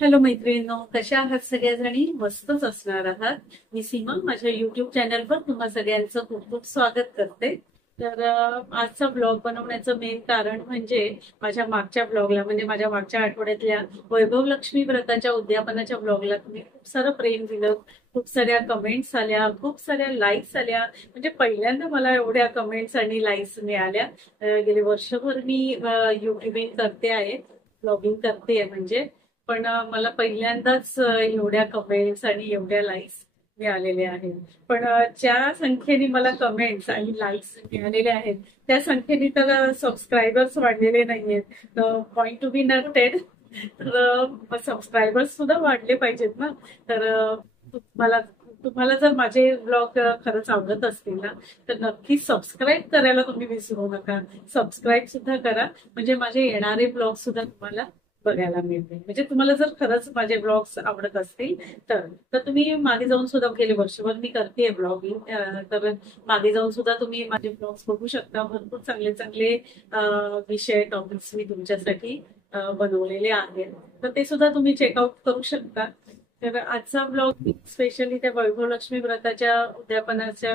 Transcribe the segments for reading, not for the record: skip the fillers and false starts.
Hello मैत्रिणींनो, कशा आहात सगळ्याजणी? मस्तच असणार आहात. मी सीमा माझ्या युट्यूब चॅनलवर तुम्हा सगळ्यांचं खूप खूप स्वागत करते. तर आजचा ब्लॉग बनवण्याचं मेन कारण म्हणजे माझ्या मागच्या ब्लॉगला म्हणजे माझ्या मागच्या आठवड्यातल्या वैभव लक्ष्मी व्रताच्या उद्यापनाच्या ब्लॉगला तुम्ही खूप सारं प्रेम दिलं. खूप साऱ्या कमेंट्स आल्या, खूप साऱ्या लाईक्स आल्या. म्हणजे पहिल्यांदा मला एवढ्या कमेंट्स आणि लाईक्स मिळाल्या. गेले वर्षभर मी युट्यूबिंग करते आहे, ब्लॉगिंग करते म्हणजे. पण मला पहिल्यांदाच एवढ्या कमेंट्स आणि एवढ्या लाईक्स मिळालेल्या आहेत. पण ज्या संख्येने मला कमेंट्स आणि लाईक्स मिळालेले आहेत त्या संख्येने तर सबस्क्रायबर्स वाढलेले नाहीयेत. Point to be noted. तर सबस्क्रायबर्स सुद्धा वाढले पाहिजेत ना. तर तुम्हाला तुम्हाला जर माझे ब्लॉग खरंच आवडत असतील ना, तर नक्की सबस्क्राईब करायला तुम्ही विसरू नका. सबस्क्राईब सुद्धा करा, म्हणजे माझे येणारे ब्लॉग सुद्धा तुम्हाला बघायला मिळते. म्हणजे तुम्हाला जर खरंच माझे ब्लॉग्स आवडत असतील तर तर तुम्ही मागे जाऊन सुद्धा, गेले वर्षभर मी करते ब्लॉगिंग, तर मागे जाऊन सुद्धा तुम्ही माझे ब्लॉग्स बघू शकता. भरपूर चांगले चांगले विषय, टॉपिक्स मी तुमच्यासाठी बनवलेले आहेत. तर ते सुद्धा तुम्ही चेकआउट करू शकता. तर आजचा ब्लॉग स्पेशली त्या वैभवलक्ष्मी व्रताच्या उद्यापनाच्या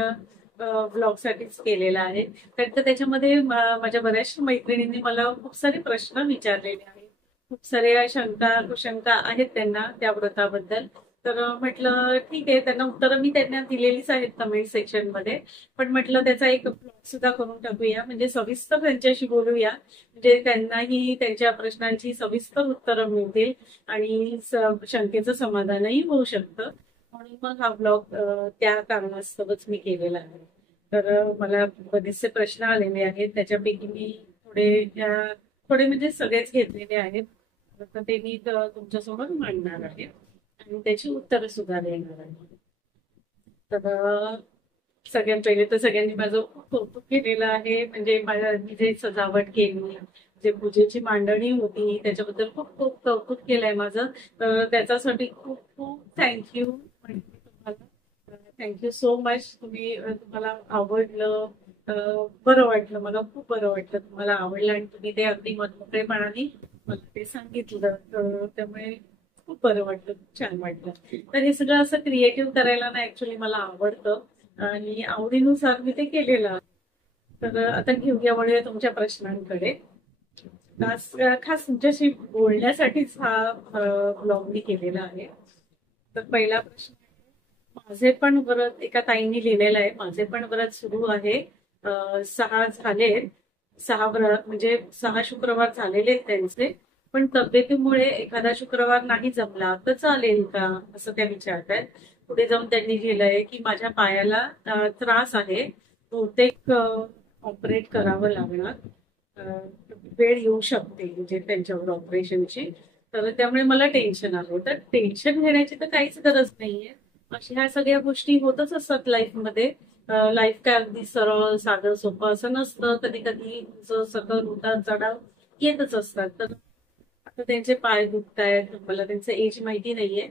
ब्लॉगसाठीच केलेला आहे. तर त्याच्यामध्ये माझ्या बऱ्याचशा मैत्रिणींनी मला खूप सारे प्रश्न विचारलेले आहेत. खूप साऱ्या शंका कुशंका आहेत त्यांना त्या व्रताबद्दल. तर म्हटलं ठीक आहे, त्यांना उत्तरं मी त्यांना दिलेलीच आहेत कमेंट सेक्शन मध्ये. पण म्हटलं त्याचा एक ब्लॉग सुद्धा करून टाकूया, म्हणजे सविस्तर त्यांच्याशी बोलूया, म्हणजे त्यांनाही त्यांच्या प्रश्नांची सविस्तर उत्तरं मिळतील आणि शंकेचं समाधानही होऊ शकतं. म्हणून मग हा ब्लॉग त्या कारणास्तवच मी केलेला आहे. तर मला बरेचसे प्रश्न आलेले आहेत, त्याच्यापैकी मी थोडे म्हणजे सगळेच घेतलेले आहेत. तर ते मी तुमच्यासमोर मांडणार आहे आणि त्याची उत्तरं सुद्धा देणार आहे. तर सगळ्यात पहिले तर सगळ्यांनी माझं खूप कौतुक केलेलं आहे. म्हणजे मी जे सजावट केली, जे पूजेची मांडणी होती, त्याच्याबद्दल खूप खूप कौतुक केलंय माझं. तर त्याच्यासाठी खूप खूप थँक्यू म्हणते तुम्हाला. Thank you so much. तुम्हाला आवडलं. बरं वाटलं, मला खूप बरं वाटलं तुम्हाला आवडलं आणि तुम्ही ते अगदी मनमोकळेपणाने मला ते सांगितलं. त्यामुळे खूप बरं वाटलं, खूप छान वाटलं. तर हे सगळं असं क्रिएटिव्ह करायला ना ऍक्च्युली मला आवडतं आणि आवडीनुसार मी ते केलेलं आहे. तर आता घेऊया वळूया तुमच्या प्रश्नांकडे. खास खास तुमच्याशी बोलण्यासाठीच हा ब्लॉग मी केलेला आहे. तर पहिला प्रश्न, माझे पण व्रत एका ताईंनी लिहिलेलं आहे. माझे पण व्रत सुरू आहे. 6 झालेत. 6 व्रत म्हणजे 6 शुक्रवार झालेले आहेत त्यांचे. पण तब्येतीमुळे एखादा शुक्रवार नाही जमला तर चालेल का, असं त्या विचारतायत. पुढे जाऊन त्यांनी लिहिलंय की माझ्या पायाला त्रास आहे, बहुतेक ऑपरेट करावं लागणार. अ, वेळ येऊ शकते म्हणजे त्यांच्यावर ऑपरेशनची. तर त्यामुळे मला टेन्शन आलं. तर टेन्शन घेण्याची तर काहीच गरज नाहीये. अशा ह्या सगळ्या गोष्टी होतच असतात लाईफमध्ये. लाईफ काय अगदी सरळ साधं सोपं असं नसतं. कधी कधी सतत उतार चढाव येतच असतात. तर आता त्यांचे पाय दुखतायत, मला त्यांचं एज माहिती नाहीये.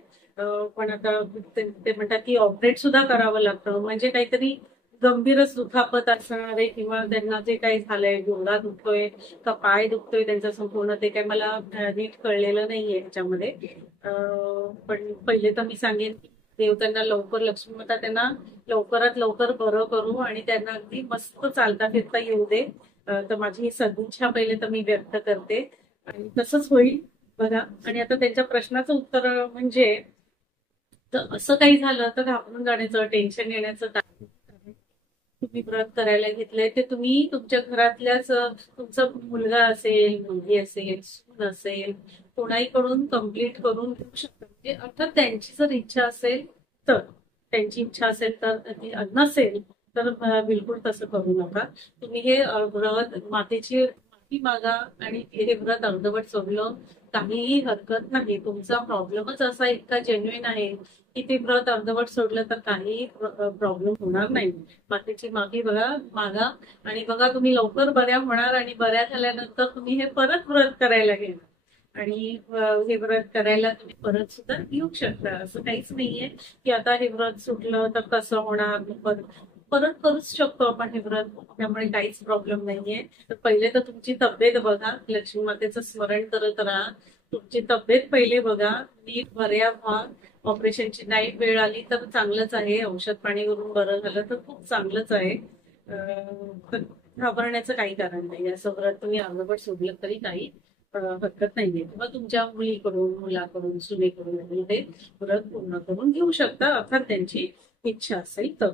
पण आता ते म्हणतात की ऑपरेट सुद्धा करावं लागतं, म्हणजे काहीतरी गंभीरच दुखापत असणार आहे किंवा त्यांना जे काही झालंय, डोळा दुखतोय का पाय दुखतोय त्यांचा संपूर्ण, ते काही मला नीट कळलेलं नाहीये ह्याच्यामध्ये. पण पहिले तर मी सांगेन की देव त्यांना लवकर, लक्ष्मी माता त्यांना लवकरात लवकर बरं करू आणि त्यांना अगदी मस्त चालता फिरता येऊ दे. तर माझी ही सदिच्छा पहिले तर मी व्यक्त करते आणि तसंच होईल बघा. आणि आता त्यांच्या प्रश्नाचं उत्तर म्हणजे, तर असं काही झालं तर घाबरून जाण्याचं, टेन्शन येण्याचं कारण नाही. तुम्ही व्रत करायला घेतलंय ते तुम्ही तुमच्या घरातल्याच, तुमचा मुलगा असेल, मुलगी असेल, सून असेल, कोणाहीकडून कम्प्लीट करून घेऊ शकता. म्हणजे अर्थात त्यांची जर इच्छा असेल तर, त्यांची इच्छा असेल तर, नसेल तर बिलकुल तसं करू नका. तुम्ही हे व्रत मातेची माफी मागा आणि हे व्रत अर्धवट सोडलं काहीही हरकत नाही. तुमचा प्रॉब्लेमच असा इतका जेन्युइन आहे की ते व्रत अर्धवट सोडलं तर काहीही प्रॉब्लेम होणार नाही. मातेची माफी मागा आणि बघा तुम्ही लवकर बऱ्या होणार आणि बऱ्या झाल्यानंतर तुम्ही हे परत व्रत करायला घेणार आणि हे व्रत करायला तुम्ही परत सुद्धा येऊ शकता. असं काहीच नाहीये की आता हे व्रत सुटलं तर कसं होणार, परत करूच शकतो आपण हे व्रत. त्यामुळे काहीच प्रॉब्लेम नाहीये. तर पहिले तर तुमची तब्येत बघा, लक्ष्मी मातेचं स्मरण करत राहा. तुमची तब्येत पहिले बघा, नीट बऱ्या व्हा. ऑपरेशनची नाही वेळ आली तर चांगलंच आहे, औषध पाणी करून बरं झालं तर खूप चांगलंच आहे. तर घाबरण्याचं काही कारण नाही. असं व्रत तुम्ही अर्धवट सोडलं तरी काही हरकत नाहीये. किंवा तुमच्या मुलीकडून, मुलाकडून, सुनेकडून तुम्ही ते व्रत पूर्ण करून घेऊ शकता, अर्थात त्यांची इच्छा असेल तर.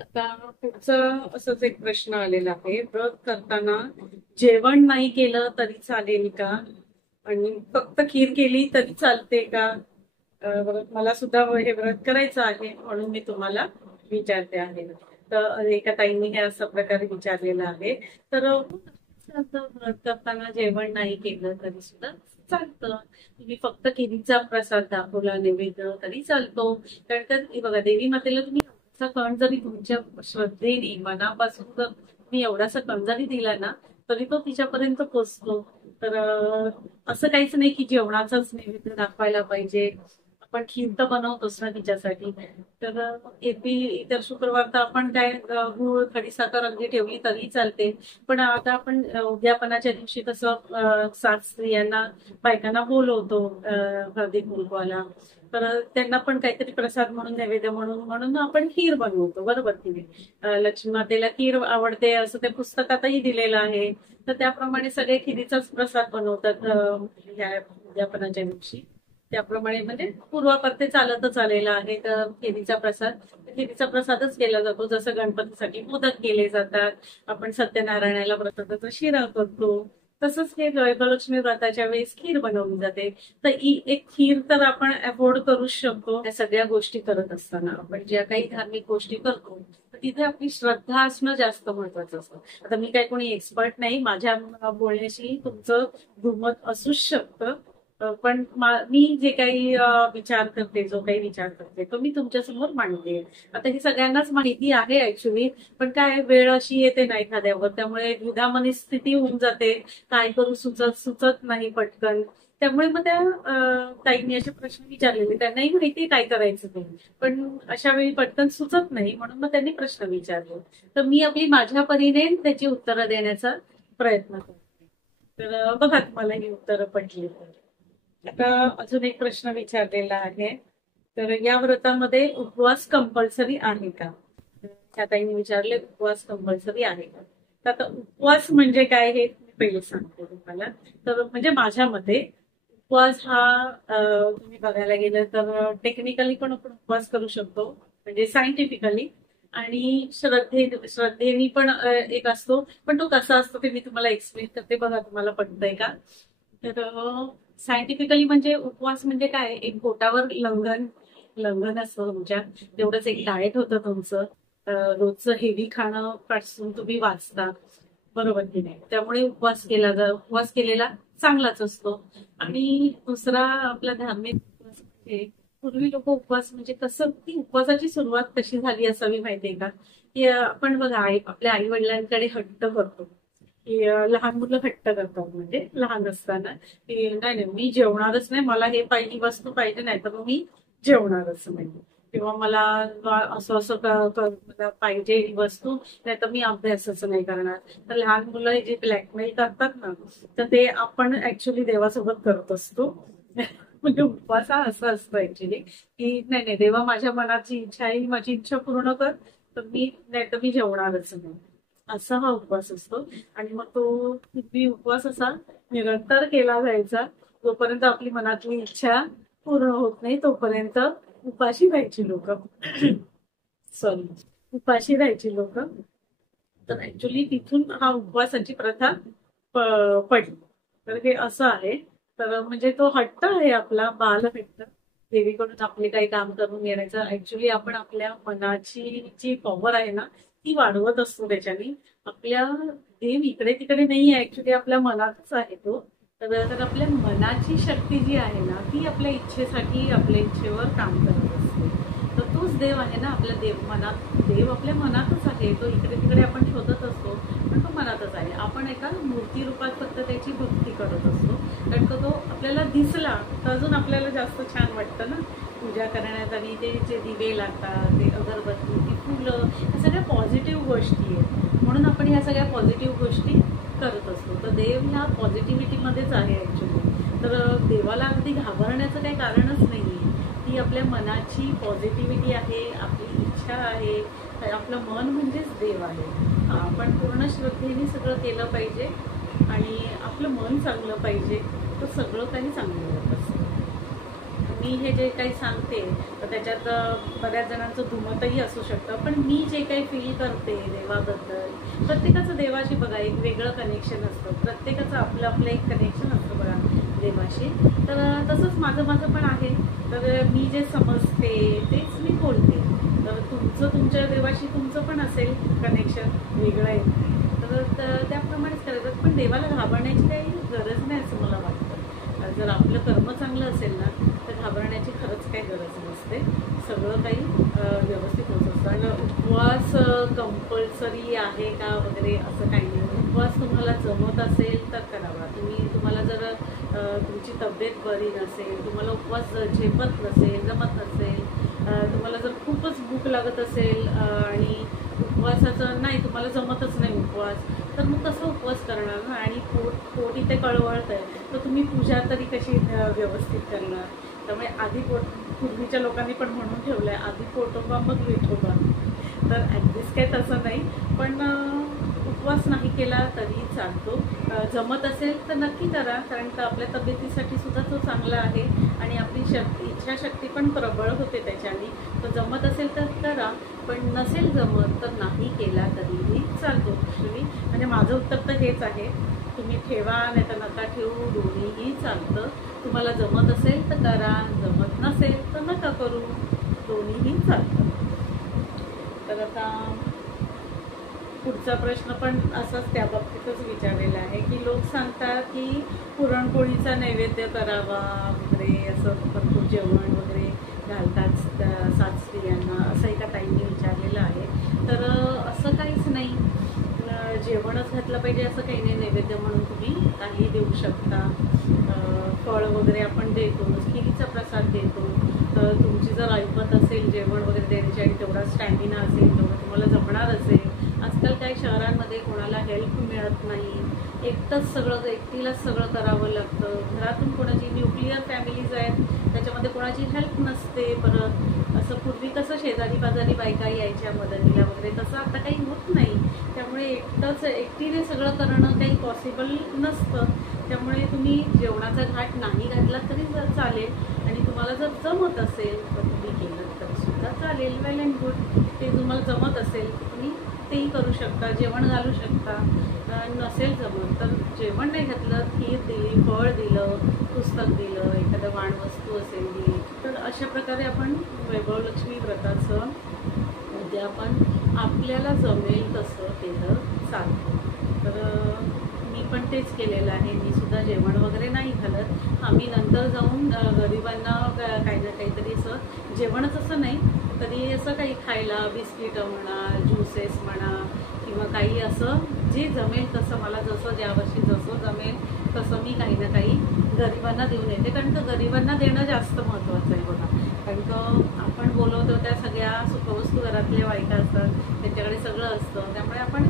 आता पुढचा असंच एक प्रश्न आलेला आहे, व्रत करताना जेवण नाही केलं तरी चालेल का, आणि फक्त खीर केली तरी चालते का? मला सुद्धा हे व्रत करायचं आहे म्हणून मी तुम्हाला विचारते आहे. तर एका ताईंनी हे अशा प्रकारे विचारलेलं आहे. तर व्रत करताना जेवण नाही केलं तरी सुद्धा चालतं. तुम्ही फक्त खिरीचा प्रसाद दाखवला, नैवेद्य, तरी चालतो. कारण तर हे बघा, देवी मातेला तुम्ही एवढासा कण जरी तुमच्या श्रद्धेने मनापासून जर तुम्ही एवढासा कण जरी दिला ना, तरी तो तिच्यापर्यंत पोचतो. तर असं काहीच नाही की जेवणाचाच नैवेद्य दाखवायला पाहिजे. आपण खीर तर बनवतोच ना तिच्यासाठी. तर इतर शुक्रवार तर आपण काय गूळ, खडीसाखर अगदी ठेवली तरी चालते. पण आता आपण उद्यापनाच्या दिवशी कसं सात स्त्रियांना, बायकांना बोलवतो हळदी कुंकवाला. तर त्यांना पण काहीतरी प्रसाद म्हणून, नैवेद्य म्हणून म्हणून आपण खीर बनवतो, बरोबर की नाही? लक्ष्मी मातेला खीर आवडते असं त्या पुस्तकातही दिलेलं आहे. तर त्याप्रमाणे सगळे खिरीचाच प्रसाद बनवतात ह्या उद्यापनाच्या दिवशी. त्याप्रमाणे म्हणजे पूर्वापार ते चालतच आलेलं आहे. तर खिरीचा प्रसादच केला जातो. जसं गणपतीसाठी मोदक केले जातात, आपण सत्यनारायणाला प्रसादाचा शिरा करतो, तसंच हे गणलक्ष्मी व्रताच्या वेळेस खीर बनवली जाते. तर ही एक खीर तर आपण अफोर्ड करूच शकतो. या सगळ्या गोष्टी करत असताना आपण ज्या काही धार्मिक गोष्टी करतो तर तिथे आपली श्रद्धा असणं जास्त महत्वाचं असतं. आता मी काही कोणी एक्सपर्ट नाही, माझ्या बोलण्याशी तुमचं दुमत असूच शकतं. पण मी जे काही विचार करते, जो काही विचार करते तो मी तुमच्या समोर मांडते. आता ही सगळ्यांनाच माहिती आहे ऍक्च्युली, पण काय वेळ अशी येते ना एखाद्यावर, त्यामुळे द्विधा मनस्थिती होऊन जाते. काय करू सुचत नाही पटकन. त्यामुळे मग त्या ताईंनी असे प्रश्न विचारलेले, त्यांनाही माहिती काय करायचं ते, पण अशा वेळी पटकन सुचत नाही, म्हणून मग त्यांनी प्रश्न विचारले. तर मी आपली माझ्या परीने त्याची उत्तरं देण्याचा प्रयत्न करते. तर बघा तुम्हाला ही उत्तरं पटली तर. आता अजून एक प्रश्न विचारलेला आहे, तर या व्रतामध्ये उपवास कंपल्सरी आहे का? त्या ताईने विचारले, उपवास कंपल्सरी आहे का? तर आता उपवास म्हणजे काय हे मी पहिले सांगते तुम्हाला. तर म्हणजे माझ्या मते उपवास हा तुम्ही बघायला गेलं तर टेक्निकली पण आपण उपवास करू शकतो, म्हणजे सायंटिफिकली, आणि श्रद्धेनी पण एक असतो. पण तो कसा असतो ते मी तुम्हाला एक्सप्लेन करते, बघा तुम्हाला पटतंय का. तर सायंटिफिकली म्हणजे उपवास म्हणजे काय, एक पोटावर लंघन असतं तुमच्या, तेवढंच एक डाएट होतं तुमचं. रोजचं हेवी खाणं पासून तुम्ही वाचता, बरोबर की नाही? त्यामुळे उपवास केलेला चांगलाच असतो. आणि दुसरा आपला धार्मिक उपवास म्हणजे, पूर्वी लोक उपवास म्हणजे कसं, ती उपवासाची सुरुवात कशी झाली असावी माहितीये का, की आपण बघा आपल्या आई वडिलांकडे हट्ट करतो, की लहान मुलं हट्ट करतात, म्हणजे लहान असताना की नाही नाही मी जेवणारच नाही, मला हे पाहिजे वस्तू पाहिजे, नाही तर मी जेवणारच नाही, किंवा मला असं असं मला पाहिजे ही वस्तू, नाही तर मी अभ्यासच नाही करणार. तर लहान मुलं जे ब्लॅकमेल करतात ना, तर ते आपण ऍक्च्युली देवासोबत करत असतो. म्हणजे उपवास हा असं असतो ऍक्च्युली, की नाही नाही देवा, माझ्या मनाची इच्छा आहे, माझी इच्छा पूर्ण कर, तर मी नाही तर मी जेवणारच नाही, असा हा उपवास असतो. आणि मग तो पूर्वी उपवास असा निरंतर केला जायचा, जोपर्यंत आपली मनातली इच्छा पूर्ण होत नाही तोपर्यंत उपाशी राहायची लोक. सॉरी, उपाशी राहायची लोक. तर ऍक्च्युली तिथून हा उपवासाची प्रथा पडली. तर हे असं आहे. तर म्हणजे तो हट्ट आहे आपला, बालहट्ट, देवीकडून आपले काही काम करून घेण्याचा. ऍक्च्युली आपण आपल्या मनाची जी पॉवर आहे ना, ती वाढवत असतो त्याच्याने. आपल्या देव इकडे तिकडे नाही आहे, ऍक्च्युली आपल्या मनातच आहे तो. तर आपल्या मनाची शक्ती जी आहे ना, ती आपल्या इच्छेसाठी, आपल्या इच्छेवर काम करत असते. तर तोच देव आहे ना, आपल्या देव आपल्या मनातच आहे. तो इकडे तिकडे आपण शोधत असतो, पण तो मनातच आहे. आपण एका मूर्ती रूपात फक्त त्याची भक्ती करत असतो. कारण तो आपल्याला दिसला तर अजून आपल्याला जास्त छान वाटतं ना पूजा करण्यात. आणि ते जे दिवे लागतात, ते अगरबत्ती, ती फुलं, ह्या सगळ्या पॉझिटिव्ह गोष्टी आहेत. म्हणून आपण ह्या सगळ्या पॉझिटिव्ह गोष्टी करत असतो. तर देव ह्या पॉझिटिव्हिटीमध्येच आहे ॲक्च्युली. तर देवाला अगदी घाबरण्याचं काही कारणच नाही आहे. ती आपल्या मनाची पॉझिटिव्हिटी आहे, आपली इच्छा आहे. आपलं मन म्हणजेच देव आहे. आपण पूर्ण श्रद्धेने सगळं केलं पाहिजे आणि आपलं मन चांगलं पाहिजे, तर सगळं काही चांगलं होत असतं. मी हे जे काही सांगते तर त्याच्यात बऱ्याच जणांचं दुमतही असू शकतं, पण मी जे काही फील करते देवाबद्दल, प्रत्येकाचं देवाशी बघा एक वेगळं कनेक्शन असतं. प्रत्येकाचं आपलं आपलं एक कनेक्शन असतं बघा देवाशी. तर तसंच माझं पण आहे. तर मी जे समजते तेच मी बोलते. तर तुमच्या देवाशी तुमचं पण असेल कनेक्शन, वेगळं आहे तर त्याप्रमाणेच करायचं. पण देवाला घाबरण्याची काही गरज नाही असं मला वाटतं. जर आपलं कर्म चांगलं असेल ना तर घाबरण्याची खरंच काही गरज नसते. सगळं काही व्यवस्थित होत असतं. आणि उपवास कंपल्सरी आहे का वगैरे असं काही नाही. उपवास तुम्हाला जमत असेल तर करावा. तुम्हाला जर तुमची तब्येत बरी नसेल, तुम्हाला उपवास झेपत नसेल, जमत नसेल, तुम्हाला जर खूपच भूक लागत असेल आणि उपवासाचं नाही, तुम्हाला जमतच नाही उपवास, तर मग कसं उपवास करणार ना. आणि पोट इथे कळवळत आहे तर तुम्ही पूजा तरी कशी व्यवस्थित करणार. त्यामुळे आधी पूर्वीच्या लोकांनी पण म्हणून ठेवलं आहे, आधी पोटोबा मग विठोबा. तर ॲटलिस्ट काय तसं नाही, पण उपवास नाही केला तरी चालतो. जमत असेल तर नक्की करा, कारण का आपल्या तब्येतीसाठी सुद्धा तो चांगला आहे आणि आपली इच्छाशक्ती पण प्रबळ होते त्याच्याने. तर जमत असेल तर करा, पण नसेल जमत तर नाही केला तरीही चालतो. म्हणजे माझं उत्तर तर हेच आहे, तुम्ही ठेवा नाही तर नका ठेवू, दोन्हीही चालतं. तुम्हाला जमत असेल तर करा, जमत नसेल तर नका करू, दोन्हीही चालतं. तर आता पुढचा प्रश्न पण असाच त्या बाबतीतच विचारलेला आहे की लोक सांगतात की पुरणपोळीचा नैवेद्य करावा वगैरे, असं भरपूर जेवण वगैरे घालतात 7 स्त्रियांना, असं एका ताईंनी विचारलेलं आहे. तर असं काहीच नाही, जेवणच घातलं पाहिजे असं काही नाही. नैवेद्य म्हणून तुम्ही काही देऊ शकता. फळ वगैरे आपण देतो, खिरीचा प्रसाद देतो. तर तुमची जर ऐपत असेल जेवण वगैरे देण्याची आणि तेवढा स्टॅमिना असेल, तेवढं तुम्हाला जमणार असेल. आजकाल काही शहरांमध्ये कोणाला हेल्प मिळत नाही, एकटीलाच सगळं करावं लागतं. घरातून कोणाची न्यूक्लिअर फॅमिलीज आहेत त्याच्यामध्ये कोणाची हेल्प नसते. परत असं पूर्वी कसं शेजारी पाजारी बायका यायच्या मदतीला वगैरे, तसं आता काही होत नाही. त्यामुळे एकटीने सगळं करणं काही पॉसिबल नसतं. त्यामुळे तुम्ही जेवणाचा घाट नाही घातला तरी चालेल आणि तुम्हाला जर जमत असेल तर तुम्ही केलं तर सुद्धा चालेल. वेल अँड गुड. ते तुम्हाला जमत असेल तर तुम्ही तेही करू शकता, जेवण घालू शकता. नसेल जमत तर जेवण नाही घातलं, खीर दिली, फळ दिलं, पुस्तक दिलं, एखादं वाणवस्तू असेल दिली. तर अशा प्रकारे आपण वैभवलक्ष्मी व्रताचं उद्यापन आपल्याला जमेल तसं केलं चालतं. तर मी पण तेच केलेलं आहे. मी सुद्धा जेवण वगैरे नाही घालत. आम्ही नंतर जाऊन गरिबांना काही ना काहीतरी असं, जेवणच असं नाही, कधी असं काही खायला, बिस्किटं म्हणा, ज्युसेस म्हणा, किंवा काही असं जे जमेल तसं, मला जसं ज्या वर्षी जसं जमेल तसं मी काही ना काही गरिबांना देऊन येते. कारण का गरिबांना देणं जास्त महत्त्वाचं आहे बघा. कारण का आपण बोलवतो त्या सगळ्या सुखवस्तू घरातल्या बायका असतात, त्यांच्याकडे सगळं असतं. त्यामुळे आपण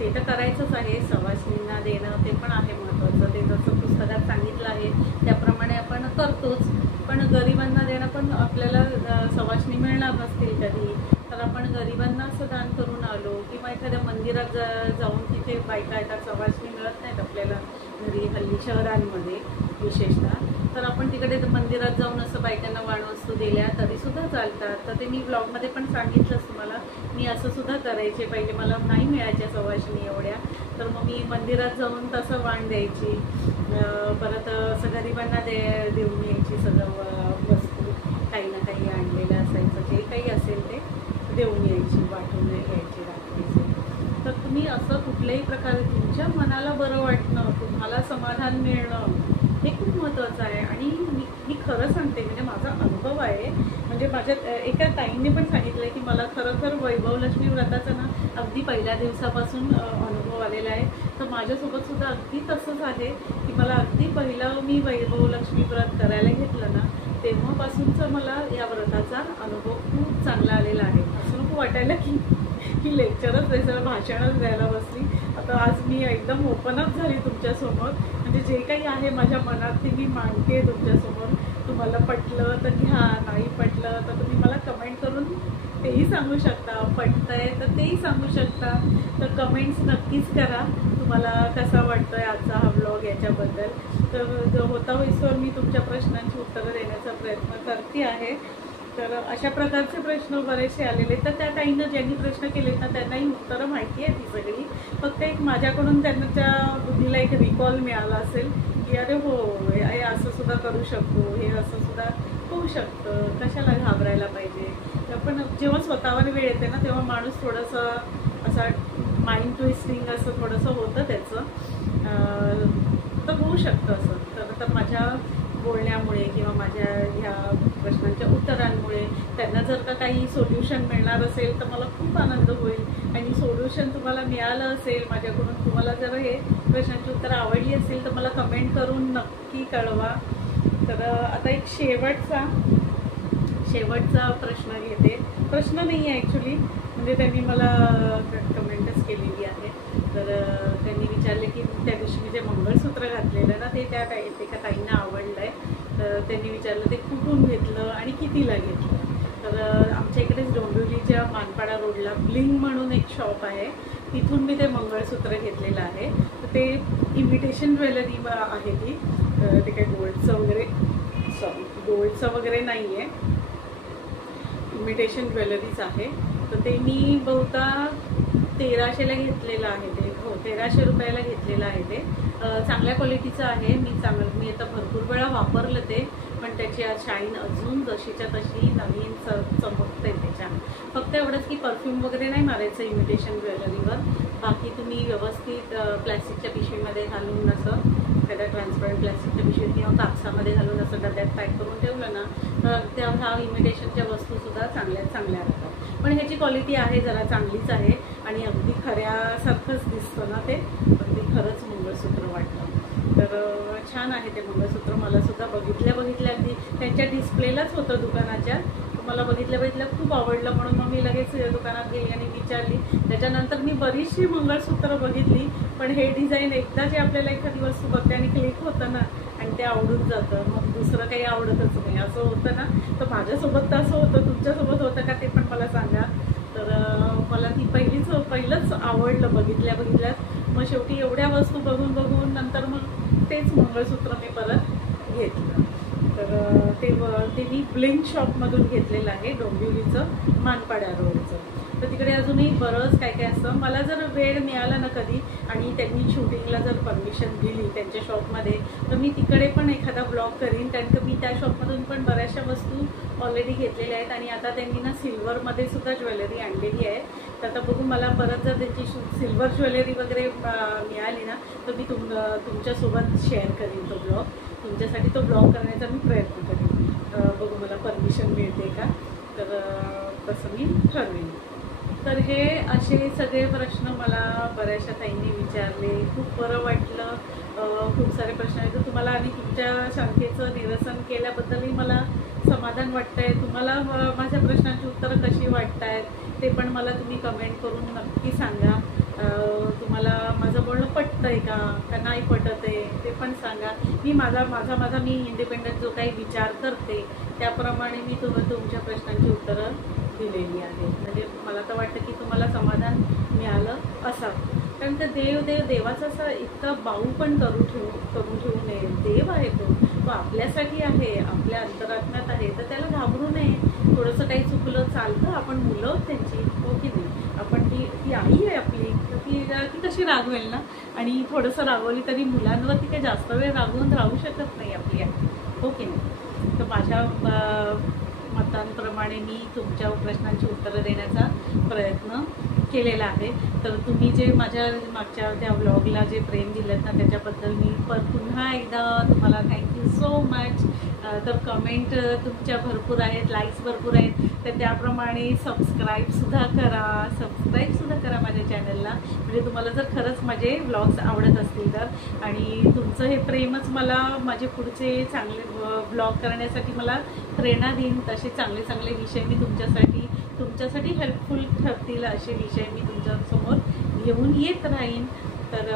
ते तर करायचंच आहे. सवासणींना देणं ते पण आहे महत्त्वाचं. ते जसं पुस्तकात सांगितलं आहे त्याप्रमाणे आपण करतोच. पण गरिबांना देणं पण, आपल्याला सवासणी मिळणार नसतील कधी, तर आपण गरिबांना असं दान करून आलो. किंवा एखाद्या मंदिरात जाऊन तिथे बायका येतात, सवासणी मिळत नाहीत आपल्याला घरी हल्ली शहरांमध्ये विशेषतः, तर आपण तिकडे मंदिरात जाऊन असं बायकांना वाणवस्तू दिल्या तरीसुद्धा चालतात. तर ते मी ब्लॉगमध्ये पण सांगितलंच तुम्हाला. मी असं सुद्धा करायचे. पहिले मला नाही मिळायच्या सवासणी एवढ्या, तर मग मी मंदिरात जाऊन तसं वाण द्यायची. परत असं गरिबांना देऊन यायची सगळं वस्तू, काही ना काही आणलेलं असायचं, जे काही असेल ते देऊन यायची, वाटून यायची रात्रीचे. तर तुम्ही असं कुठल्याही प्रकारे तुमच्या मनाला बरं वाटणं, तुम्हाला समाधान मिळणं हे खूप महत्त्वाचं आहे. आणि मी खरं सांगते, म्हणजे माझा अनुभव आहे. म्हणजे माझ्या एका ताईंनी पण सांगितलं आहे की मला खरोखर वैभवलक्ष्मी व्रताचा ना अगदी पहिल्या दिवसापासून अनुभव आलेला आहे. तर माझ्यासोबतसुद्धा अगदी तसंच आहे की मला अगदी पहिलं मी वैभवलक्ष्मी व्रत करायला घेतलं ना तेव्हापासूनचा मला या व्रताचा अनुभव खूप चांगला आलेला आहे. असं नको वाटायला की लेक्चरच द्यायचं, भाषणच द्यायला बसली. तर आज मी एकदम ओपन अप झाली तुमच्यासमोर. म्हणजे जे काही आहे माझ्या मनात ते मी मांडते तुमच्यासमोर. तुम्हाला पटलं तर घ्या, नाही पटलं तर तुम्ही मला कमेंट करून तेही सांगू शकता. पटतंय तर तेही सांगू शकता. तर कमेंट्स नक्कीच करा तुम्हाला कसा वाटतोय आजचा हा व्लॉग याच्याबद्दल. तर जो होता होईसवर मी तुमच्या प्रश्नांची उत्तरं देण्याचा प्रयत्न करते आहे. तर अशा प्रकारचे प्रश्न बरेचसे आलेले, तर त्या ताईनं ज्यांनी प्रश्न केले ना त्यांनाही उत्तरं माहिती आहे ती सगळी. फक्त एक माझ्याकडून त्यांना त्या बुद्धीला एक रिकॉल मिळाला असेल की अरे हो, हे असं सुद्धा करू शकतो, हे असं सुद्धा होऊ शकतं, कशाला घाबरायला पाहिजे. पण जेव्हा स्वतःवर वेळ येते ना तेव्हा माणूस थोडंसं असा माइंड ट्विस्टिंग असं थोडंसं होतं त्याचं. तर होऊ शकतं असं. तर माझ्या बोलण्यामुळे किंवा माझ्या ह्या प्रश्नांच्या उत्तरांमुळे त्यांना जर का काही सोल्युशन मिळणार असेल तर मला खूप आनंद होईल. आणि सोल्युशन तुम्हाला मिळालं असेल माझ्याकडून, तुम्हाला जर हे प्रश्नांची उत्तरं आवडली असेल तर मला कमेंट करून नक्की कळवा. तर आता एक शेवटचा प्रश्न घेते. प्रश्न नाही आहे ॲक्च्युली, म्हणजे त्यांनी मला कमेंटच केलेली आहे. तर त्यांनी विचारले की त्या दिवशी मी जे मंगळसूत्र घातलेलं ना ते त्या एका ताईंना आवडलं आहे. तर त्यांनी विचारलं ते कुठून घेतलं आणि कितीला घेतलं. तर आमच्या इकडेच डोंबिवलीच्या मानपाडा रोडला ब्लिंग म्हणून एक शॉप आहे, तिथून मी ते मंगळसूत्र घेतलेलं आहे. तर ते इमिटेशन ज्वेलरी आहे ती. ते काही गोल्डचं वगैरे नाही आहे, इमिटेशन ज्वेलरीज आहे. तर ते मी बहुधा 1300ला घेतलेलं आहे. ते 1300 रुपयाला घेतलेलं आहे. ते चांगल्या क्वालिटीचं आहे. मी आता भरपूर वेळा वापरलं ते, पण त्याची शाईन अजून जशीच्या तशी नवीन चमकते त्याच्या. फक्त एवढंच की परफ्यूम वगैरे नाही मारायचं इमिटेशन ज्वेलरीवर. बाकी तुम्ही व्यवस्थित प्लॅस्टिकच्या पिशवीमध्ये घालून असं एखाद्या ट्रान्सपरंट प्लॅस्टिकच्या पिशवीत किंवा कापसामध्ये घालून असं डब्यात पॅक करून ठेवलं ना तर त्या ह्या इमिटेशनच्या वस्तूसुद्धा चांगल्या राहतात. पण ह्याची क्वालिटी आहे जरा चांगलीच आहे आणि अगदी खऱ्यासारखंच दिसतं ना ते, अगदी खरंच मंगळसूत्र वाटतं. तर छान आहे ते मंगळसूत्र. मला सुद्धा बघितल्या अगदी त्यांच्या डिस्प्लेलाच होतं दुकानाच्या. मला बघितल्या खूप आवडलं, म्हणून मग मी लगेच दुकानात गेली आणि विचारली. त्याच्यानंतर मी बरीचशी मंगळसूत्र बघितली, पण हे डिझाईन एकदा जे आपल्याला एखादी वस्तू बघते आणि क्लिक होतं ना आणि ते आवडून जातं, मग दुसरं काही आवडतच नाही असं होतं ना. तर माझ्यासोबत तर असं होतं, तुमच्यासोबत होतं का ते पण मला सांगा. तर मला ती पहिलंच आवडलं बघितल्यात. मग शेवटी एवढ्या वस्तू बघून नंतर मग तेच मंगळसूत्र मी परत घेतलं. तर ते मी ब्लिंक शॉपमधून घेतलेलं आहे, डोंबिवलीचं मानपाड्या रोडचं. तर तिकडे अजूनही बरंच काय असतं. मला जर वेळ मिळाला ना कधी आणि त्यांनी शूटिंगला जर परमिशन दिली त्यांच्या शॉपमध्ये तर मी तिकडे पण एखादा ब्लॉग करीन, कारण की मी त्या शॉपमधून पण बऱ्याचशा वस्तू ऑलरेडी घेतलेल्या आहेत. आणि आता त्यांनी ना सिल्वरमध्ये सुद्धा ज्वेलरी आणलेली आहे. तर आता बघू, मला परत जर त्यांची सिल्वर ज्वेलरी वगैरे मिळाली ना तर मी तुमच्यासोबत शेअर करीन तो ब्लॉग. तुमच्यासाठी तो ब्लॉग करण्याचा मी प्रयत्न करेन. बघू मला परमिशन मिळते का, तर तसं मी ठरवेन. तर हे असे सगळे प्रश्न मला बऱ्याचशा ताईंनी विचारले. खूप बरं वाटलं. खूप सारे प्रश्न आहेत. तुम्हाला आणि तुमच्या शंकेचं निरसन केल्याबद्दलही मला समाधान वाटतं आहे. तुम्हाला माझ्या प्रश्नांची उत्तरं कशी वाटत आहेत ते पण मला तुम्ही कमेंट करून नक्की सांगा. तुम्हाला माझं बोलणं पटतं आहे का नाही पटत आहे ते पण सांगा. मी मी इंडिपेंडंट जो काही विचार करते त्याप्रमाणे मी तुमच्या प्रश्नांची उत्तरं दिलेली आहेत. म्हणजे मला तर वाटतं की तुम्हाला समाधान मिळालं असावं. कारण ते देवाचा असा इतका बाऊ पण करून ठेवू नये. देव आहे तो आपल्यासाठी आहे, आपल्या अंतरात्म्यात आहे. तर त्याला घाबरू नये. थोडंसं काही चुकलं चालतं, आपण मुलं त्यांची, हो की नाही. आपण ती आई आहे आपली, ती कशी रागवेल ना. आणि थोडंसं रागवली तरी मुलांवरती काही जास्त वेळ रागवून राहू शकत नाही आपली आई, हो की नाही. तर माझ्या मतांप्रमाणे मी तुमच्या प्रश्नांची उत्तरं देण्याचा प्रयत्न केलेला आहे. तर तुम्ही जे माझ्या मागच्या त्या व्लॉगला जे प्रेम दिलं ना त्याच्याबद्दल मी पुन्हा एकदा तुम्हाला थँक्यू सो मच. तर कमेंट तुमच्या भरपूर आहेत, लाईक्स भरपूर आहेत, तर त्याप्रमाणे सबस्क्राईबसुद्धा करा माझ्या चॅनलला. म्हणजे तुम्हाला जर खरंच माझे व्लॉग्स आवडत असतील तर. आणि तुमचं हे प्रेमच मला माझे पुढचे चांगले व्लॉग करण्यासाठी मला प्रेरणा देईन. तसे चांगले विषय मी तुमच्यासाठी हेल्पफुल ठरतील असे विषय मी तुमच्यासमोर घेऊन येत राहीन. तर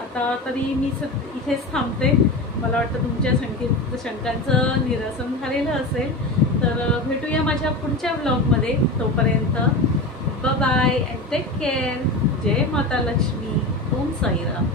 आता तरी मी इथेच थांबते. मला वाटतं तुमच्या शंकांचं निरसन झालेलं असेल. तर भेटूया माझ्या पुढच्या ब्लॉगमध्ये. तोपर्यंत बाय अँड टेक केअर. जय माता लक्ष्मी. ओम साईराम.